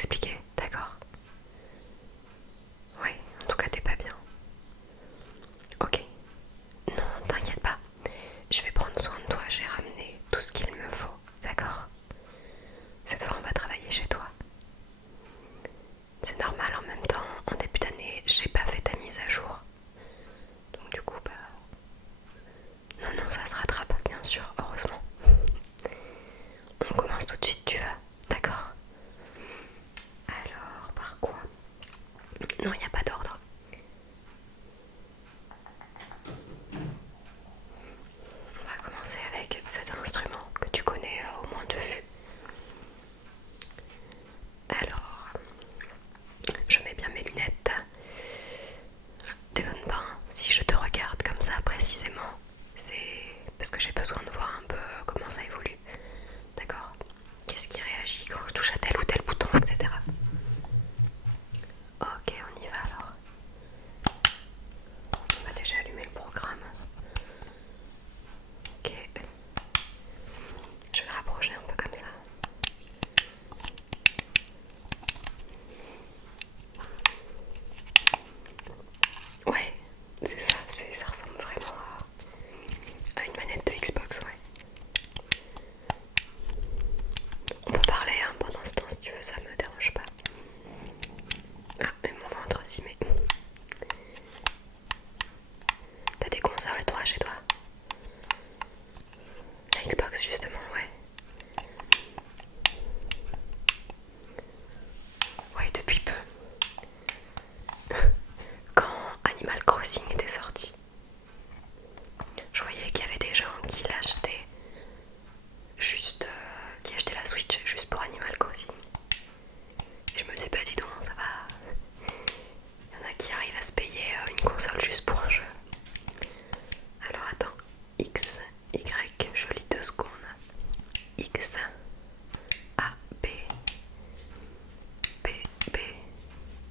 expliqué, d'accord. Oui, en tout cas t'es pas bien. Ok, non, t'inquiète pas. Je vais prendre soin de toi, j'ai ramené tout ce qu'il me faut, d'accord. Cette fois on va travailler chez toi. C'est normal, en même temps, en début d'année, j'ai pas fait ta mise à jour. Donc du coup, bah... Non, non, ça se rattrape, bien sûr, heureusement. On commence tout de suite, tu vas, d'accord. Alors, par quoi? Non, il n'y a pas d'ordre. On va commencer avec cet instrument que tu connais au moins de vue. Alors, je mets bien mes lunettes. T'étonne pas, hein, si je te regarde comme ça précisément, c'est parce que j'ai besoin de voir un peu comment ça évolue. D'accord? Qu'est-ce qui réagit quand je touche à tel ou tel bouton, etc. Ok, on y va alors. On va déjà allumer le programme. Ok. Je vais rapprocher un peu comme ça. Ouais, c'est ça, ça ressemble vraiment à une manette de Xbox, ouais. On peut parler hein, pendant ce temps si tu veux, ça me dérange pas. Ah, et mon ventre aussi, mais... T'as des consoles toi chez toi? La Xbox justement, ouais. Ouais, depuis peu. Quand Animal Crossing était sorti, je voyais qu'il y avait des gens qui l'achetaient juste... qui achetaient la Switch juste pour Animal Crossing. Et je me disais, bah dis donc, ça va... Il y en a qui arrivent à se payer une console juste pour un jeu. Alors attends, X, Y, je lis 2 secondes. X, A, B, B, B,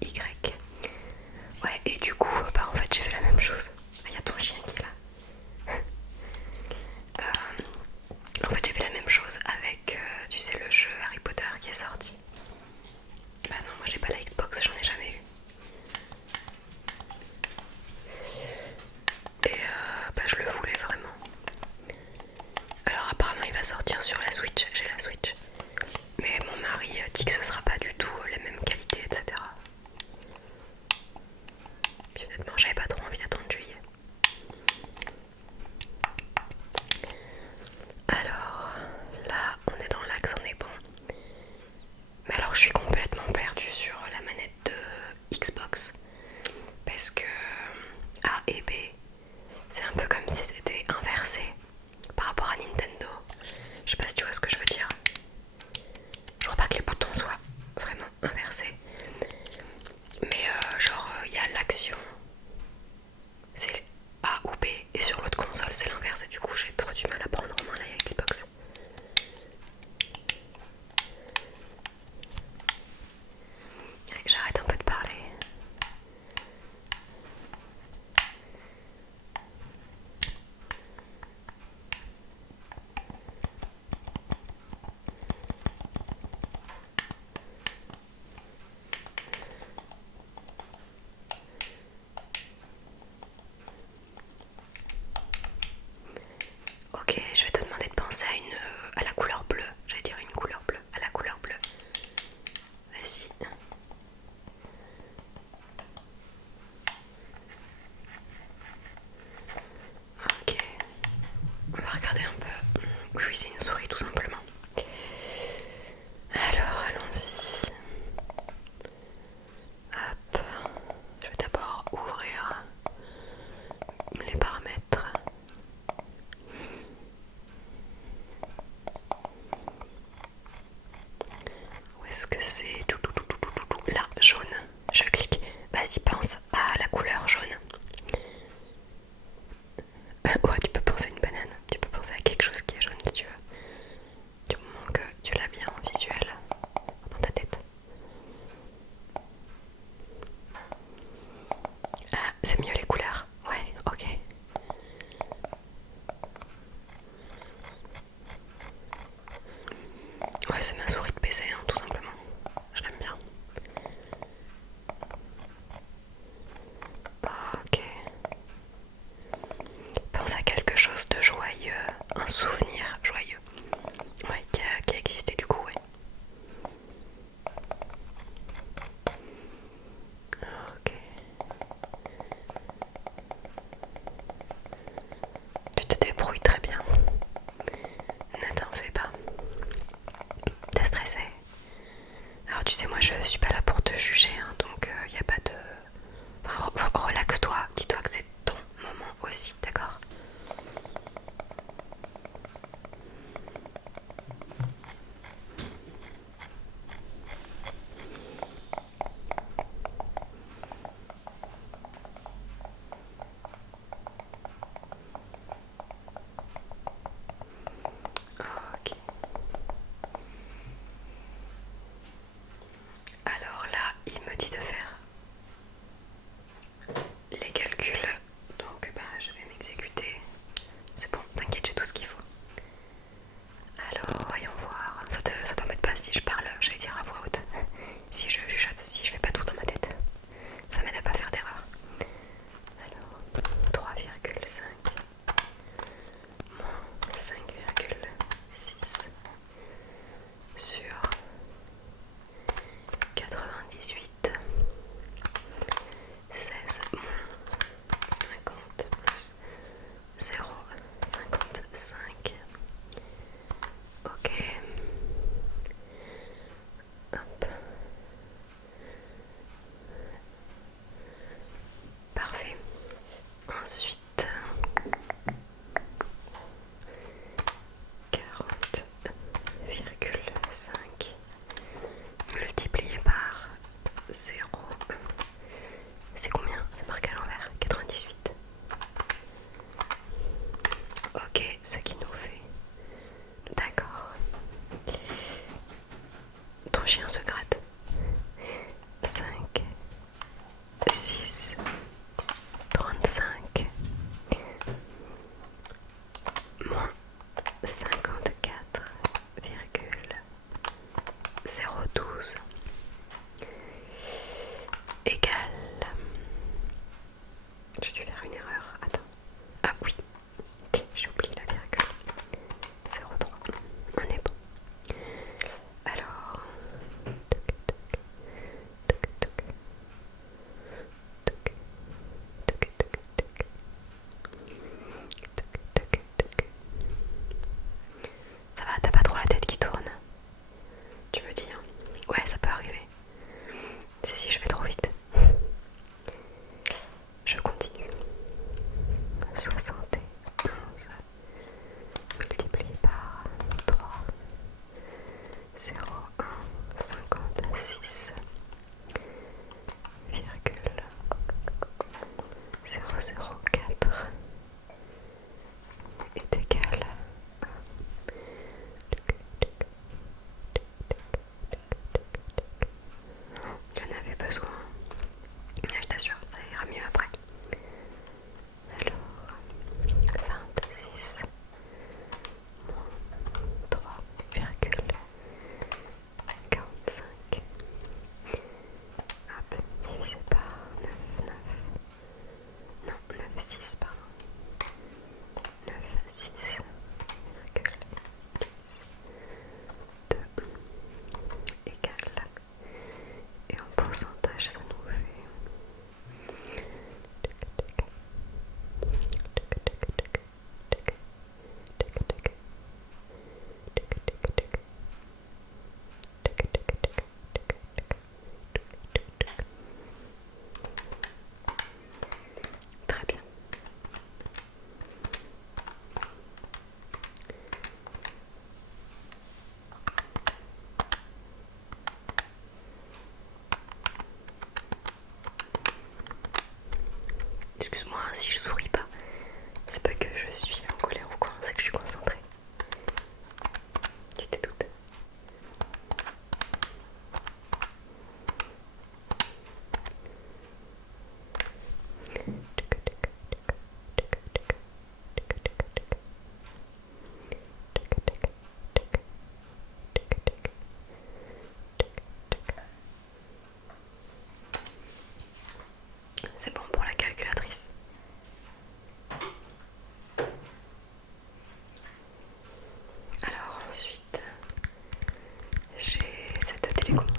Y. Ouais, et du coup, bah en fait j'ai fait la même chose. Il y a ton chien qui est là. En fait j'ai fait la même chose avec, tu sais, le jeu Harry Potter qui est sorti. Bah non, moi j'ai pas la Xbox, j'en ai jamais eu. Et bah je le voulais vraiment. Alors apparemment il va sortir sur la Switch, j'ai la Switch. Mais mon mari dit que ce sera pas du tout la même qualité, etc. Puis honnêtement j'avais pas trop envie d'attendre juillet. Alors là on est dans l'axe, on est bon. Mais alors je suis complètement perdue sur la manette de Xbox. Parce que A et B, c'est un peu comme si c'était inversé par rapport à Nintendo. Je sais pas si tu vois ce que je veux dire. Je crois pas que les boutons soient vraiment inversés. Mais genre il y a l'action, c'est A ou B, et sur l'autre console c'est l'inverse. Et du coup j'ai trop du mal à prendre en main la Xbox. Allez, j'arrête un peu de parler. Ok, je vais te demander de penser à la couleur bleue. J'allais dire une couleur bleue, à la couleur bleue. Vas-y. Ok. On va regarder un peu. Oui, c'est une souris tout simplement. Alors, allons-y. Hop. Je vais d'abord ouvrir les paramètres. Où est-ce que c'est? Là, jaune. Je clique. Vas-y, pense à la couleur jaune. Ouais, tu peux penser à une banane. Tu peux penser à quelque chose qui est jaune si tu veux. Du moment que tu l'as bien en visuel dans ta tête. Ah, c'est mieux les couleurs. Ouais, ok. Ouais, c'est ma souris de PC, hein, tout simplement. Je l'aime bien. tu sais, moi je suis pas là pour te juger, hein, donc y a pas de... Enfin, relaxe-toi, dis-toi que c'est ton moment aussi, d'accord? Ok. Alors là, il me dit de faire les calculs, donc bah, je vais m'exécuter. C'est bon, t'inquiète, j'ai tout ce qu'il faut. Alors, voyons voir. Ça t'embête pas si je parle, j'allais dire à voix haute. Si je chuchote, si je fais pas tout dans ma tête. Ça m'aide à pas faire d'erreur. Alors, 3,5 moins 5,6 sur 98, 16 moins 50 plus 0,55. Ok. Hop. Parfait. Ensuite, 40,5 multiplié par 0. C'est combien? C'est marqué à l'envers. 98. Ok, ce qui nous fait... D'accord. Ton chien se gratte. 5, 6, 35, moins 54,012 égale... J'ai dû faire une erreur. Attends. Ah oui, j'ai oublié la virgule. 0,3. On est bon. Alors... Ça va, t'as pas trop la tête qui tourne? Tu me dis, hein? Ouais, ça peut arriver. C'est si je vais trop vite. Je continue. 71 multiplié par 3, 0,156 virgule 004 est égal à... J'en avais besoin. Je t'assure, ça ira mieux après. Alors, 26 moins 3,45. Hop, divisé par 9, 9. Non, 9, 6, pardon. 9, 6, 2 égale. Et en pourcentage, ça nous fait... Très bien. Excuse-moi si je souris pas. C'est pas que je suis en colère ou quoi, c'est que je suis concentrée. Tu te doutes? C'est bon pour la calculatrice. Alors ensuite, j'ai cette télécommande,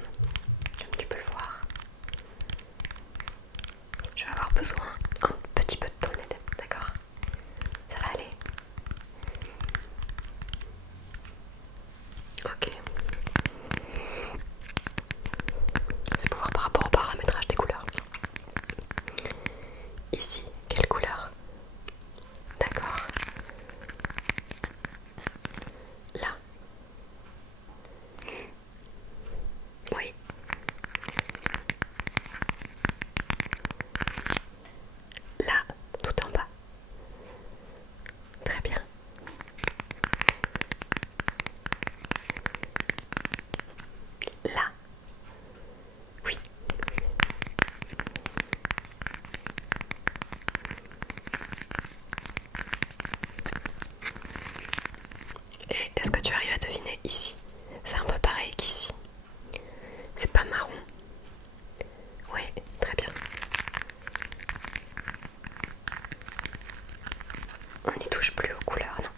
comme tu peux le voir. Je vais avoir besoin un petit peu de ton aide, d'accord? Ça va aller? Ok. ici, quelle couleur? D'accord. Là. Oui. Là, tout en bas. Très bien. Là. Oui. Et est-ce que tu arrives à deviner ici? C'est un peu pareil qu'ici. C'est pas marron. Oui, très bien. On n'y touche plus aux couleurs, non?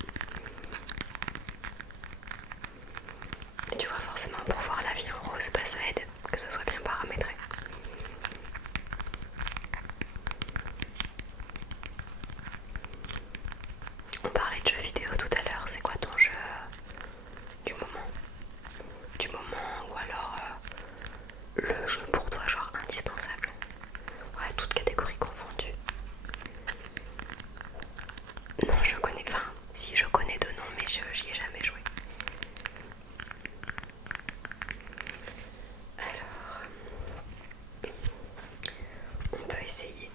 Et tu vois, forcément, pour voir la vie en rose, bah, ça aide que ce soit bien paramétré. On parlait de jeux vidéo tout à l'heure, c'est quoi ton jeu du moment? Du moment ou alors le jeu pour toi genre indispensable? Ouais, toutes catégories confondues. Non, je connais, enfin, si je connais deux noms, mais j'y ai jamais joué. Alors, on peut essayer.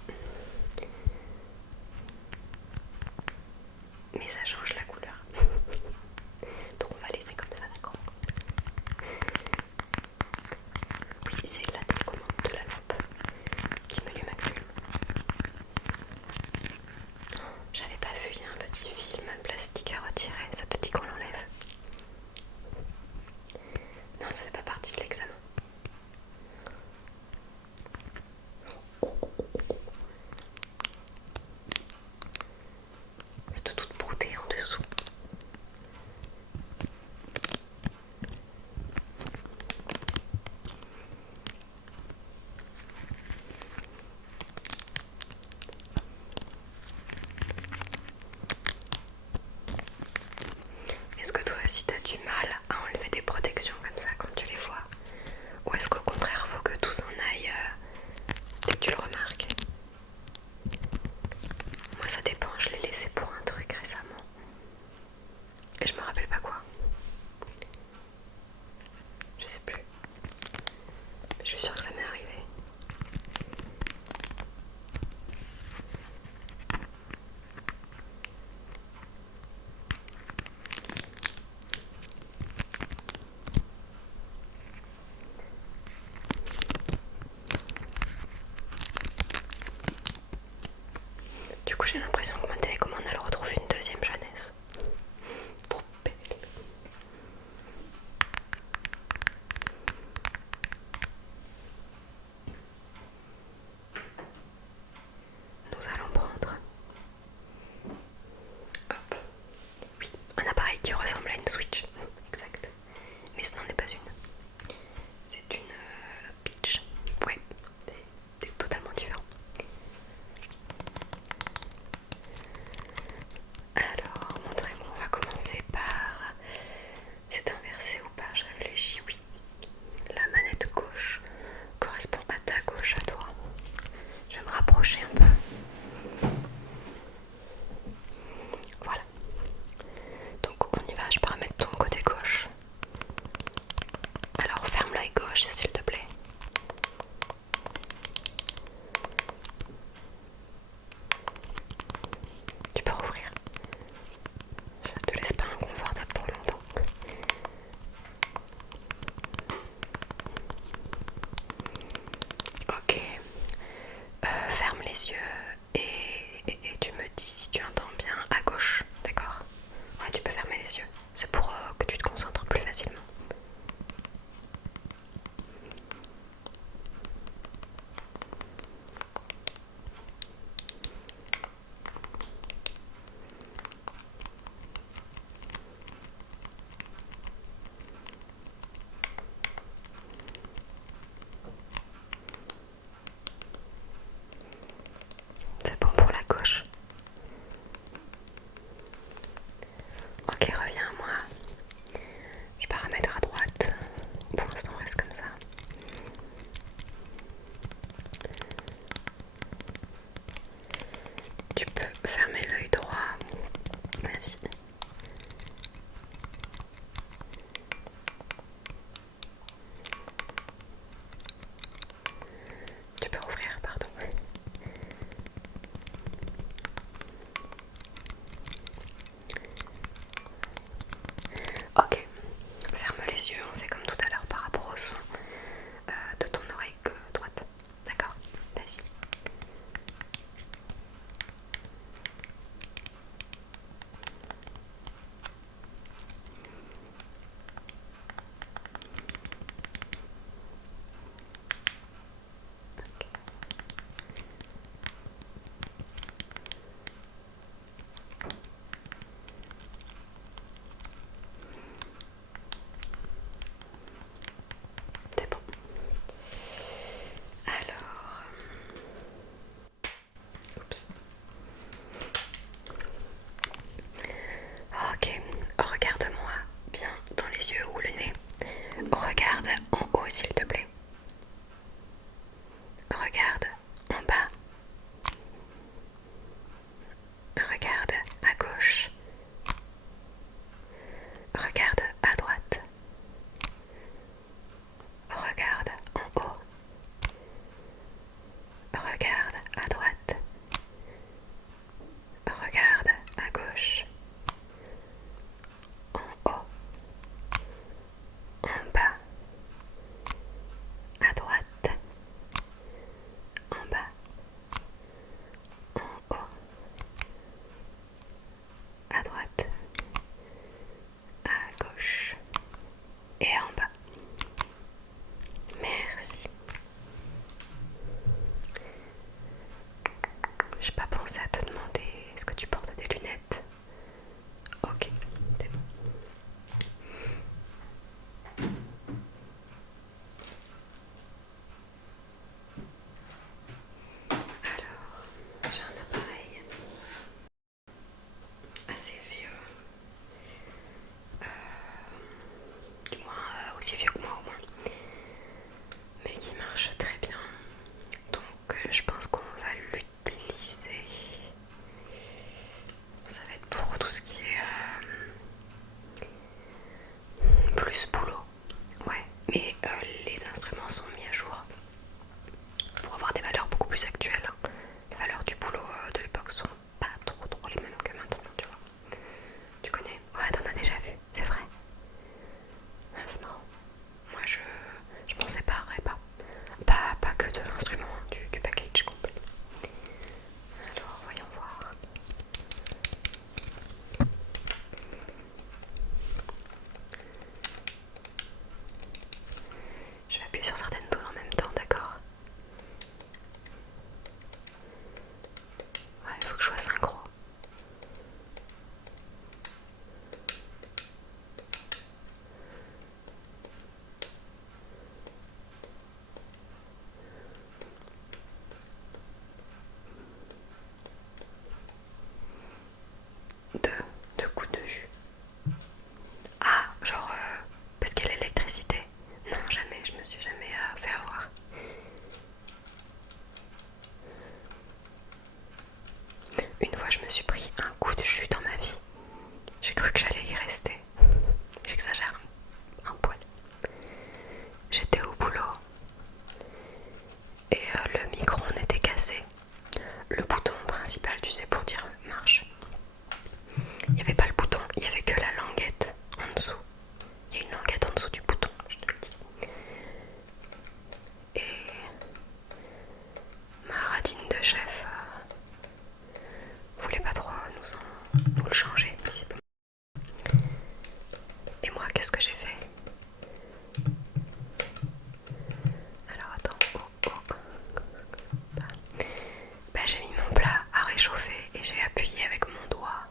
Mais ça change la couleur. Donc on va laisser comme ça, d'accord? Oui, c'est la télécommande de la lampe qui m'allume actuellement. J'avais pas vu, il y a un petit film plastique à retirer. Ça te dit qu'on l'enlève? Non, ça fait pas partie de l'examen. C'est de toute beauté en dessous. Est-ce que toi aussi t'as du mal à enlever des protections comme ça quand tu les vois? Ou est-ce qu'au contraire faut que tout s'en aille dès que tu le remarques? Moi ça dépend, je l'ai laissé pour un truc récemment. Et je me rappelle pas quoi. Je sais plus. Mais je suis sûre que ça m'est arrivé. Du coup j'ai l'impression que ma télécommande elle retrouve une deuxième jeunesse. Trop belle. Nous allons prendre, hop, oui, un appareil qui ressemble à une Switch, exact, mais ce n'en est pas une. C'est une Peach, ouais, c'est totalement différent. Regarde à droite. Regarde à gauche. En haut. En bas. À droite. En bas. En haut. À droite. À gauche. Et en bas. Merci. J'ai pas pensé à te demander est-ce que tu portes des lunettes. Ok, c'est bon. Alors, j'ai un appareil assez vieux, du moins aussi vieux que moi au moins, mais qui marche très bien. Donc je pense qu'on va l'utiliser. Ça va être pour tout ce qui est plus boulot. Ouais, mais les instruments sont mis à jour pour avoir des valeurs beaucoup plus actuelles. Les valeurs du boulot de l'époque sont pas trop les mêmes que maintenant, tu vois. Tu connais? Ouais, t'en as déjà vu, c'est vrai. Ah, c'est marrant. Moi je m'en séparerais pas. Pas que de l'instrument, du package complet. Alors voyons voir. Je vais appuyer sur certaines doses en même temps, d'accord? Ouais, il faut que je sois synchro. Deux coups de jus. Ah, genre parce qu'il y a l'électricité. Non, jamais, je me suis jamais fait avoir. Une fois, je me suis pris un coup de jus dans ma vie. J'ai cru que j'allais y rester. J'exagère un poil. J'étais au boulot et le micro-ondes était cassé. Le bouton principal, tu sais, pour dire marche. Il n'y avait pas le bouton, il n'y avait que la languette en dessous. Il y a une languette en dessous du bouton, je te le dis. Et ma radine de chef voulait pas trop nous le changer, visiblement. Et moi, qu'est-ce que j'ai fait? Alors attends, bah, j'ai mis mon plat à réchauffer et j'ai appuyé avec mon doigt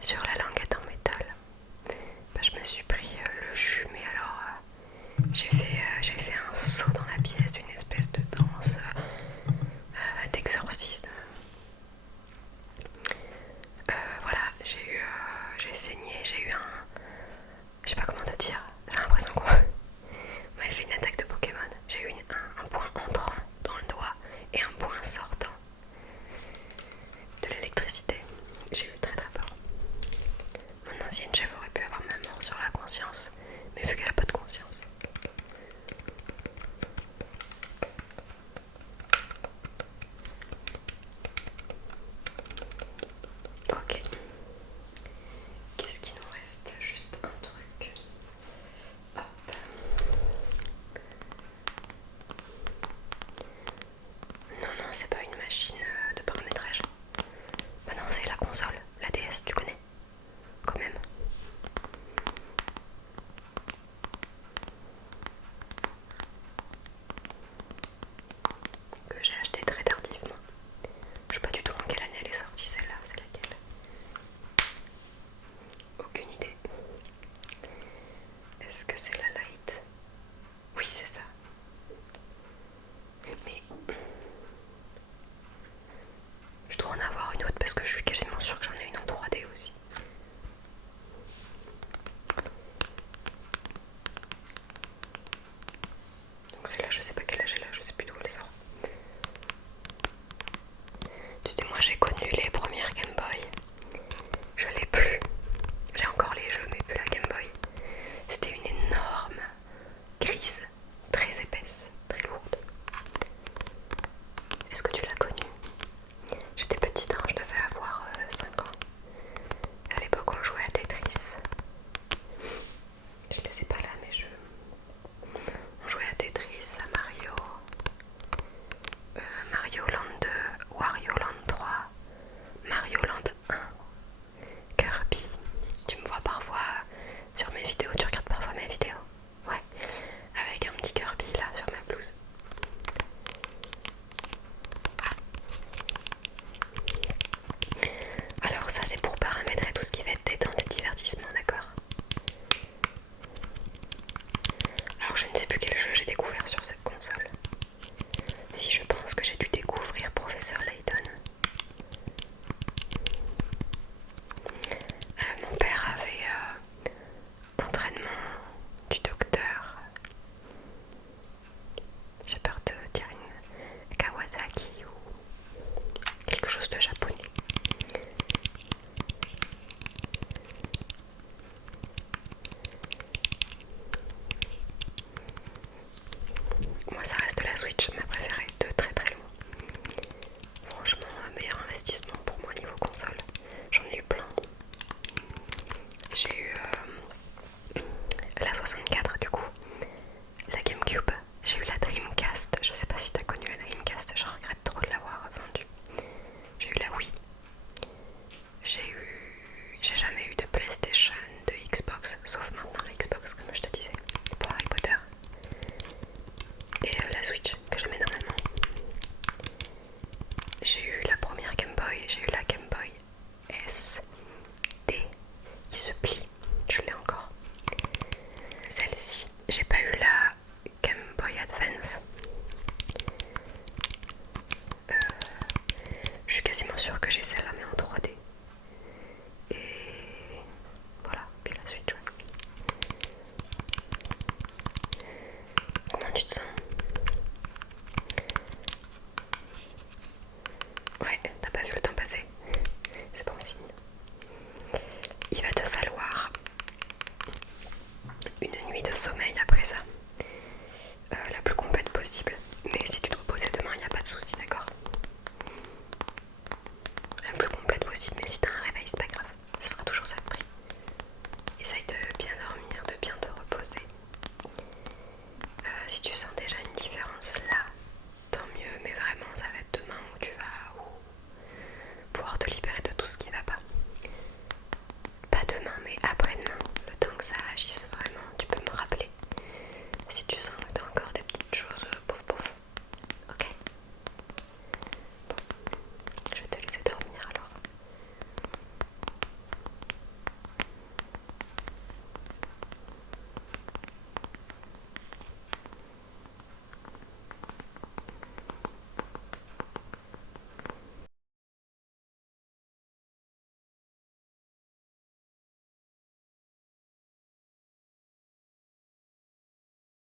sur la languette en métal. Bah, je me suis pris le jus, mais alors j'ai fait un saut dans la pièce d'une espèce de danse d'exorcisme. Voilà, j'ai saigné, j'ai eu un... Je sais pas comment te dire, j'ai l'impression qu'on m'avait fait une attaque de Pokémon. J'ai eu un point entrant dans le doigt et un point sortant de l'électricité. J'ai eu très très peur. Mon ancienne chef aurait pu avoir ma mort sur la conscience, mais vu qu'elle a pas de conscience. Ok. Qu'est-ce qu'il nous reste? Juste un truc. Hop. Non, non, c'est pas une machine de paramétrage. Bah non, c'est la console, la DS, tu connais? Quand même. Que j'ai acheté très tardivement. Je sais pas du tout en quelle année elle est sortie celle-là, c'est laquelle? Aucune idée. Est-ce que c'est la Lite? Oui, c'est ça. Mais je dois en avoir une autre parce que je suis quasiment sûre que j'en ai une en 3D aussi. Donc celle-là, je sais pas quel âge elle a, je sais plus d'où elle sort. Tu sais, moi j'ai connu les premières Game Boy. Je l'ai plus. J'ai encore les jeux, mais plus la Game Boy. C'était une énorme grise, très épaisse, très lourde. Switch.